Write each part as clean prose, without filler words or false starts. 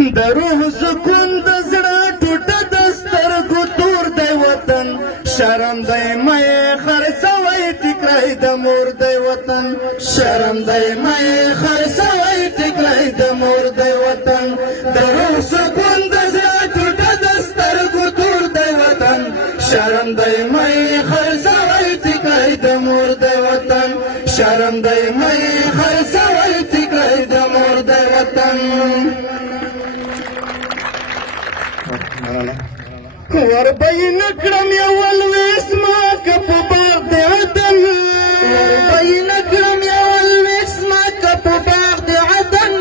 د روح سکون د زړه ټوټه د سترګو تور دی وطن شرم دی مې خرڅوی ټیکری د مور دی وطن شرم دی مې خرڅوی ټیکری د مور دی وطن د روح سکون د زړه ټوټه د سترګو تور دی وطن شرم دی مې خرڅوی ټیکری د مور دی وطن شرم دی مې خرڅوی ټیکری د مور دی وطن وربین کړم یو الویس ما که په باغ د عدن وربین کړم یو الویس ما که په باغ د عدن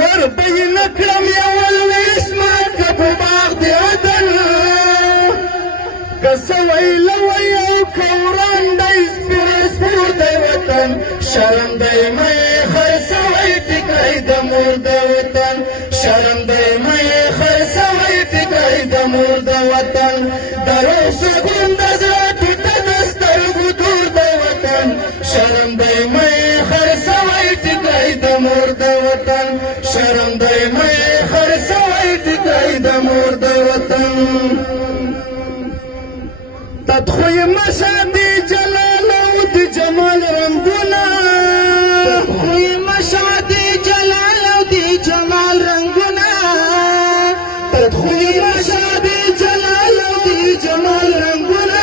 وربین کړم یو الویس ما که په باغ د عدن که سوی لوی او که وران دی سپور دی وطن شرم دی مې خرڅوی ټیکری د مور د وطن شرم دی مې خرڅوی ټیکری د مور د وطن د روح سکون د زړه ټوټه د سترګو تور دی وطن شرم دی مې خرڅوی ټیکری د مور د وطن شرم دی مې خرڅوی ټیکری د مور د وطن تدخوی مشادی جلال او د جمال رنگونه تدخوی مشادی جلال او د جمال رنگونه تدخوی مشادی جلال او د جمال رنگونه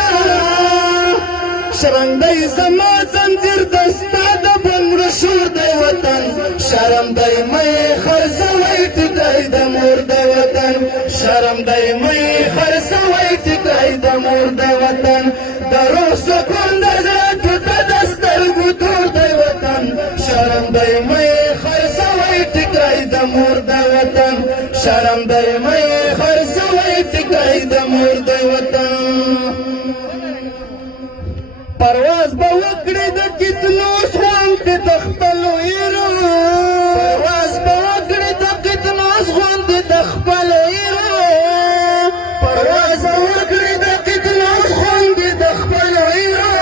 شرنګی زما زنجیر دستا د بنګړو شور دی وطن شرم دی مې خرڅوی ټیکری د مور د وطن شرم دی مې خرڅوی ټیکری د مور د وطن د روح سکون د زړه ټوټه د سترګو تور دی وطن شرم دی مې خرڅوی ټیکری د مور د وطن شرم دی مې خرڅوی ټیکری د مور د وطن پرواز به وکړي د کتنو غوندې د خپلو ایرو پرواز به وکړي د کتنو غوندې د خپلو ایرو پرواز به وکړي د کتنو غوندې د خپلو ایرو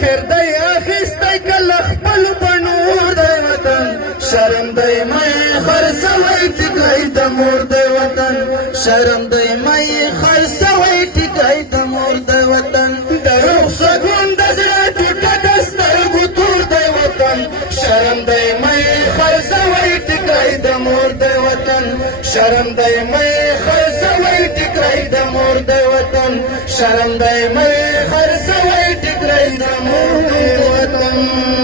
خیر دی اخیستی که له خپلو بڼو اور دی وطن شرم دی مې خرڅوی ټیکری د مور دی وطن شرم دی مې خرڅوی ټیکری د مور دی وطن د روح سکون د زړه ټوټه د سترګو تور دی وطن شرم دی مې خرڅوی ټیکری د مور دی وطن شرم دی مې خرڅوی ټیکری د مور دی وطن شرم دی مې خرڅوی ټیکری د مور دی وطن